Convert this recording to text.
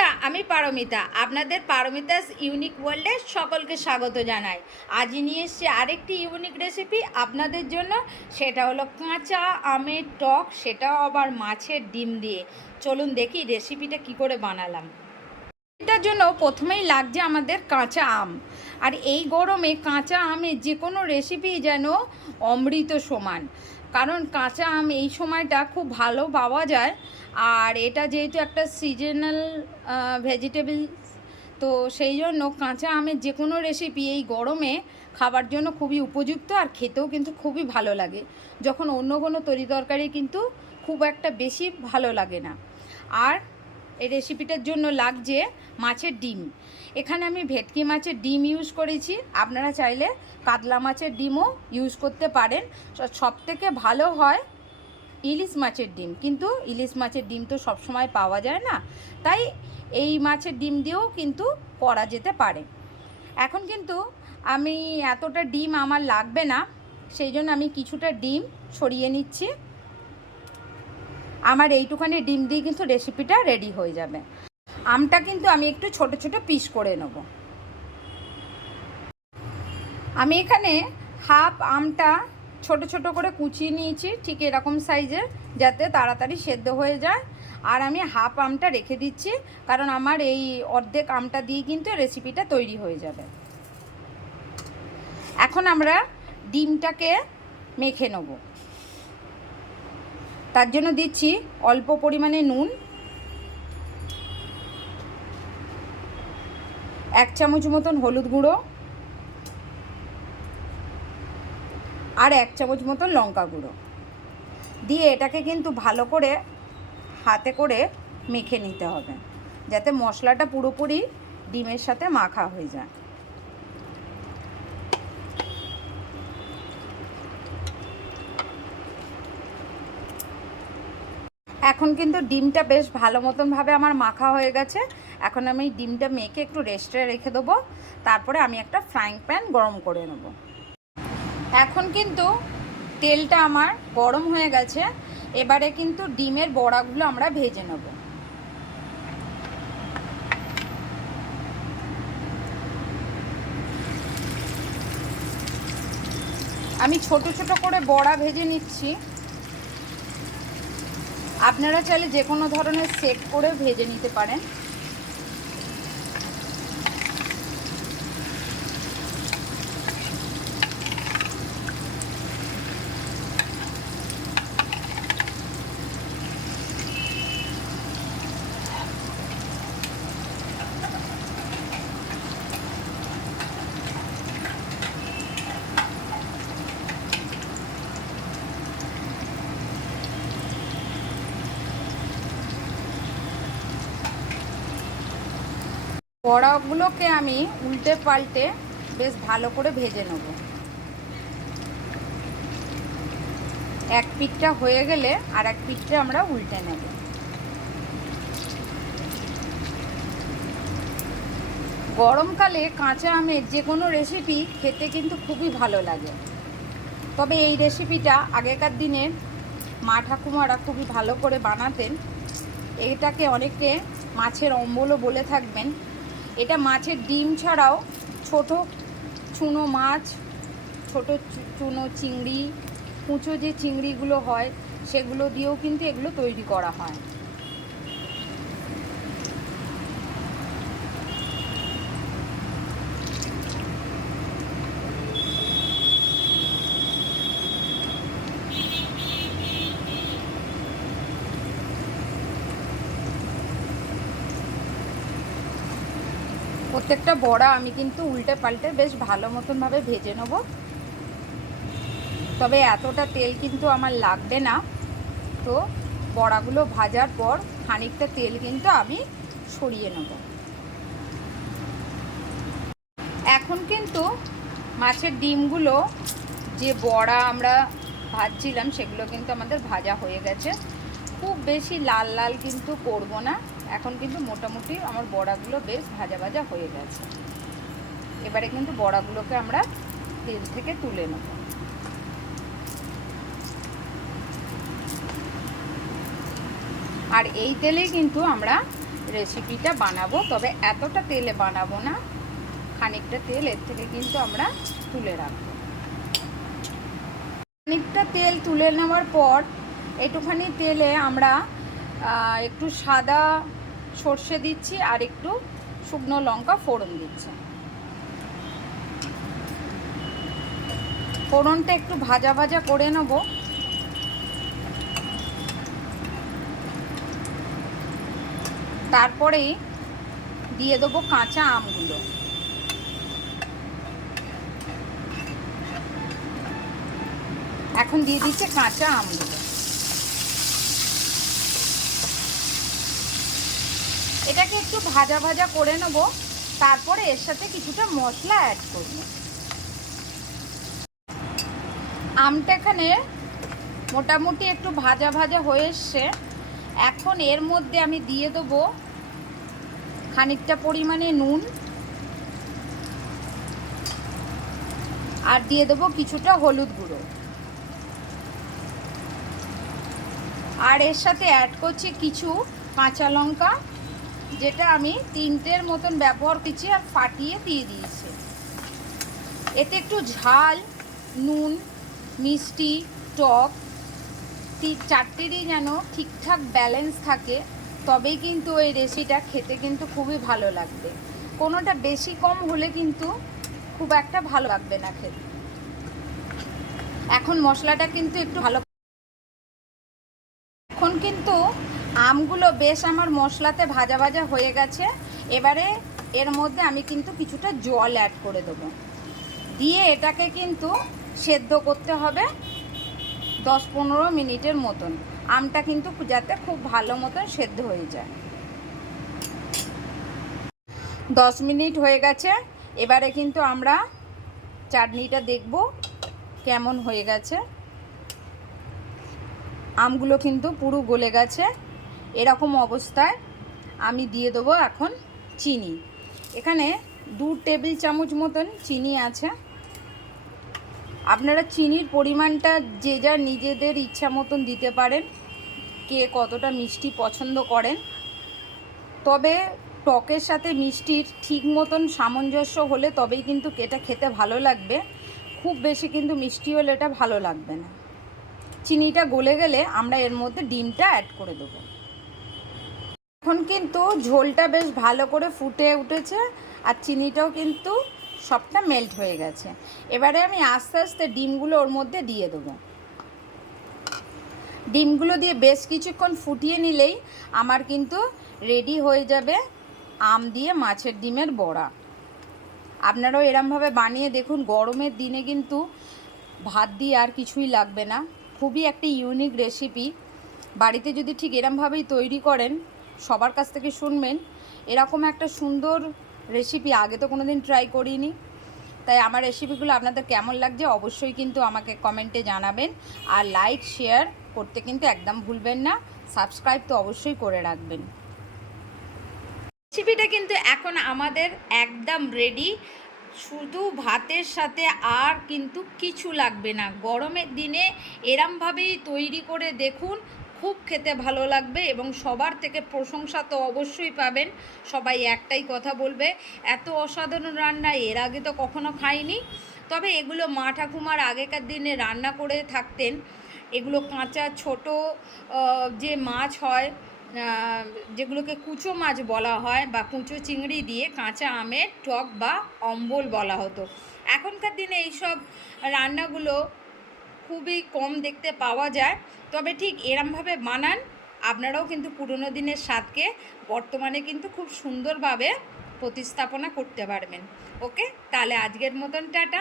বন্ধুরা, আমি পারমিতা, আপনাদের পারমিতাস ইউনিক ওয়ার্ল্ডে সকলকে স্বাগত জানাই। আজই নিয়ে এসেছি আরেকটি ইউনিক রেসিপি আপনাদের জন্য। সেটা হলো কাঁচা আমের টক, সেটাও আবার মাছের ডিম দিয়ে। চলুন দেখি রেসিপিটা কি করে বানালাম। এটার জন্য প্রথমেই লাগছে আমাদের কাঁচা আম। আর এই গরমে কাঁচা আমের যে কোনো রেসিপি যেন অমৃত সমান, কারণ কাঁচা আম এই সময়টা খুব ভালো পাওয়া যায়। আর এটা যেহেতু একটা সিজনাল ভেজিটেবল, তো সেই জন্য কাঁচা আমের যে কোনো রেসিপি এই গরমে খাবার জন্য খুবই উপযুক্ত, আর খেতেও কিন্তু খুবই ভালো লাগে, যখন অন্য কোনো তরকারি কিন্তু খুব একটা বেশি ভালো লাগে না। আর এই রেসিপিটার জন্য লাগছে মাছের ডিম। এখানে আমি ভেটকি মাছের ডিম ইউজ করেছি, আপনারা চাইলে কাতলা মাছের ডিমও ইউজ করতে পারেন। সবথেকে ভালো হয় ইলিশ মাছের ডিম, কিন্তু ইলিশ মাছের ডিম তো সবসময় পাওয়া যায় না, তাই এই মাছের ডিম দিয়েও কিন্তু করা যেতে পারে। এখন কিন্তু আমি এতটা ডিম আমার লাগবে না, সেই জন্য আমি কিছুটা ডিম ছড়িয়ে নিচ্ছি। আমার এইটুখানি ডিম দিয়ে কিন্তু রেসিপিটা রেডি হয়ে যাবে। আমটা কিন্তু আমি একটু ছোট ছোট পিস করে নেব। আমি এখানে হাফ আমটা ছোট ছোট করে কুচিয়ে নিয়েছি, ঠিক এরকম সাইজের, যাতে তাড়াতাড়ি সেদ্ধ হয়ে যায়। আর আমি হাফ আমটা রেখে দিচ্ছি, কারণ আমার এই অর্ধেক আমটা দিয়ে কিন্তু রেসিপিটা তৈরি হয়ে যাবে। এখন আমরা ডিমটাকে মেখে নেব। তার জন্য দিচ্ছি অল্প পরিমাণে নুন, 1 চামচ মতন হলুদ গুঁড়ো, আর 1 চামচ মতন লঙ্কা গুঁড়ো দিয়ে এটাকে কিন্তু ভালো করে হাতে করে মেখে নিতে হবে, যাতে মশলাটা পুরোপুরি ডিমের সাথে মাখা হয়ে যায়। এখন কিন্তু ডিমটা বেশ ভালো মতনভাবে আমার মাখা হয়ে গেছে। এখন আমি ডিমটা মেখে একটু রেস্টে রেখে দেবো, তারপরে আমি একটা ফ্রাইং প্যান গরম করে নেব। এখন কিন্তু তেলটা আমার গরম হয়ে গেছে, এবারে কিন্তু ডিমের বড়াগুলো আমরা ভেজে নেব। আমি ছোট ছোট করে বড়া ভেজে নিচ্ছি। আপনারা চাইলে যে কোনো ধরনের সেট করে ভেজে নিতে পারেন। বড়াগুলোকে আমি উল্টে পাল্টে বেশ ভালো করে ভেজে নেব। এক পিঠটা হয়ে গেলে আর এক পিঠটা আমরা উল্টে নেব। গরমকালে কাঁচা আমের যে কোনো রেসিপি খেতে কিন্তু খুবই ভালো লাগে। তবে এই রেসিপিটা আগেকার দিনের মা ঠাকুমারা খুবই ভালো করে বানাতেন। এটাকে অনেকে মাছের অম্বলও বলে থাকবেন। এটা মাছের ডিম ছাড়াও ছোট চুনো মাছ, ছোট চুনো চিংড়ি, কুঁচো যে চিংড়িগুলো হয় সেগুলো দিয়েও কিন্তু এগুলো তৈরি করা হয়। প্রত্যেকটা বড়া আমি কিন্তু উল্টে পাল্টে বেশ ভালো মতনভাবে ভেজে নেব। তবে এতটা তেল কিন্তু আমার লাগবে না, তো বড়াগুলো ভাজার পর খানিকটা তেল কিন্তু আমি সরিয়ে নেব। এখন কিন্তু মাছের ডিমগুলো যে বড়া আমরা ভাজছিলাম সেগুলো কিন্তু আমাদের ভাজা হয়ে গেছে। খুব বেশি লাল লাল কিন্তু করব না। এখন কিন্তু মোটামুটি আমার বড়াগুলো বেশ ভাজা ভাজা হয়ে গেছে। এবারে কিন্তু বড়াগুলোকে আমরা তেল থেকে তুলে নেব। আর এই তেলেই কিন্তু আমরা রেসিপিটা বানাবো, তবে এতটা তেলে বানাবো না, খানিকটা তেল এর থেকে কিন্তু আমরা তুলে রাখবো। খানিকটা তেল তুলে নেওয়ার পর একটুখানি তেলে আমরা একটু সাদা সর্ষে দিচ্ছি আর একটু শুকনো লঙ্কা ফোড়ন দিচ্ছি। ফোড়নটা একটু ভাজা ভাজা করে নেব। তারপরেই দিয়ে দেবো কাঁচা আমগুলো। এখন দিয়ে দিচ্ছে কাঁচা আমগুলো। এটাকে একটু ভাজা ভাজা করে নেব, তারপরে এর সাথে কিছুটা মশলা অ্যাড করব। আমটা এখানে মোটামুটি একটু ভাজা ভাজা হয়ে এসছে। এখন এর মধ্যে আমি দিয়ে দেবো খানিকটা পরিমাণে নুন, আর দিয়ে দেবো কিছুটা হলুদ গুঁড়ো, আর এর সাথে অ্যাড করছি কিছু কাঁচা লঙ্কা, যেটা আমি 3টের মতন ব্যবহার করছি আর ফাটিয়ে দিয়ে দিয়েছি। এতে একটু ঝাল, নুন, মিষ্টি, টক 4টেরই যেন ঠিকঠাক ব্যালেন্স থাকে, তবেই কিন্তু এই রেসিপিটা খেতে কিন্তু খুবই ভালো লাগবে। কোনোটা বেশি কম হলে কিন্তু খুব একটা ভালো লাগবে না খেতে। এখন মশলাটা কিন্তু একটু ভালো, এখন কিন্তু আমগুলো বেশ আমার মশলাতে ভাজা ভাজা হয়ে গেছে। এবারে এর মধ্যে আমি কিন্তু কিছুটা জল অ্যাড করে দেবো, দিয়ে এটাকে কিন্তু সেদ্ধ করতে হবে 10-15 মিনিটের মতন। আমটা কিন্তু যাতে খুব ভালো মতন সেদ্ধ হয়ে যায়। 10 মিনিট হয়ে গেছে। এবারে কিন্তু আমরা চাটনিটা দেখব কেমন হয়ে গেছে। আমগুলো কিন্তু পুরো গলে গেছে। এরকম অবস্থায় আমি দিয়ে দেবো এখন চিনি। এখানে 2 টেবিল চামচ মতন চিনি আছে। আপনারা চিনির পরিমাণটা যে যার নিজেদের ইচ্ছা মতন দিতে পারেন, কে কতটা মিষ্টি পছন্দ করেন। তবে টকের সাথে মিষ্টির ঠিক মতন সামঞ্জস্য হলে তবেই কিন্তু এটা খেতে ভালো লাগবে। খুব বেশি কিন্তু মিষ্টি হলে এটা ভালো লাগবে না। চিনিটা গলে গেলে আমরা এর মধ্যে ডিমটা অ্যাড করে দেবো। এখন কিন্তু ঝোলটা বেশ ভালো করে ফুটে উঠেছে, আর চিনিটাও কিন্তু সবটা মেল্ট হয়ে গেছে। এবারে আমি আস্তে আস্তে ডিমগুলো ওর মধ্যে দিয়ে দেবো। ডিমগুলো দিয়ে বেশ কিছুক্ষণ ফুটিয়ে নিলেই আমার কিন্তু রেডি হয়ে যাবে আম দিয়ে মাছের ডিমের বড়া। আপনারাও এরমভাবে বানিয়ে দেখুন। গরমের দিনে কিন্তু ভাত দিয়ে আর কিছুই লাগবে না। খুবই একটা ইউনিক রেসিপি। বাড়িতে যদি ঠিক এরমভাবেই তৈরি করেন, সবার কাছ থেকে শুনবেন এরকম একটা সুন্দর রেসিপি আগে তো কোনো দিন ট্রাই করিনি। তাই আমার রেসিপিগুলো আপনাদের কেমন লাগছে অবশ্যই কিন্তু আমাকে কমেন্টে জানাবেন, আর লাইক শেয়ার করতে কিন্তু একদম ভুলবেন না। সাবস্ক্রাইব তো অবশ্যই করে রাখবেন। রেসিপিটা কিন্তু এখন আমাদের একদম রেডি। শুধু ভাতের সাথে আর কিন্তু কিছু লাগবে না। গরমের দিনে এরমভাবেই তৈরি করে দেখুন, খুব খেতে ভালো লাগবে এবং সবার থেকে প্রশংসা তো অবশ্যই পাবেন। সবাই একটাই কথা বলবে, এত অসাধারণ রান্না এর আগে তো কখনো খাইনি। তবে এগুলো মা ঠাকুমার আগেকার দিনে রান্না করে থাকতেন। এগুলো কাঁচা ছোট যে মাছ হয়, যেগুলোকে কুচো মাছ বলা হয় বা কুচো চিংড়ি দিয়ে কাঁচা আমের টক বা অম্বল বলা হতো। এখনকার দিনে এইসব রান্নাগুলো খুবই কম দেখতে পাওয়া যায়। তবে ঠিক এরমভাবে বানান, আপনারাও কিন্তু পুরনো দিনের স্বাদকে বর্তমানে কিন্তু খুব সুন্দরভাবে প্রতিস্থাপনা করতে পারবেন। ওকে, তাহলে আজকের মতন টাটা।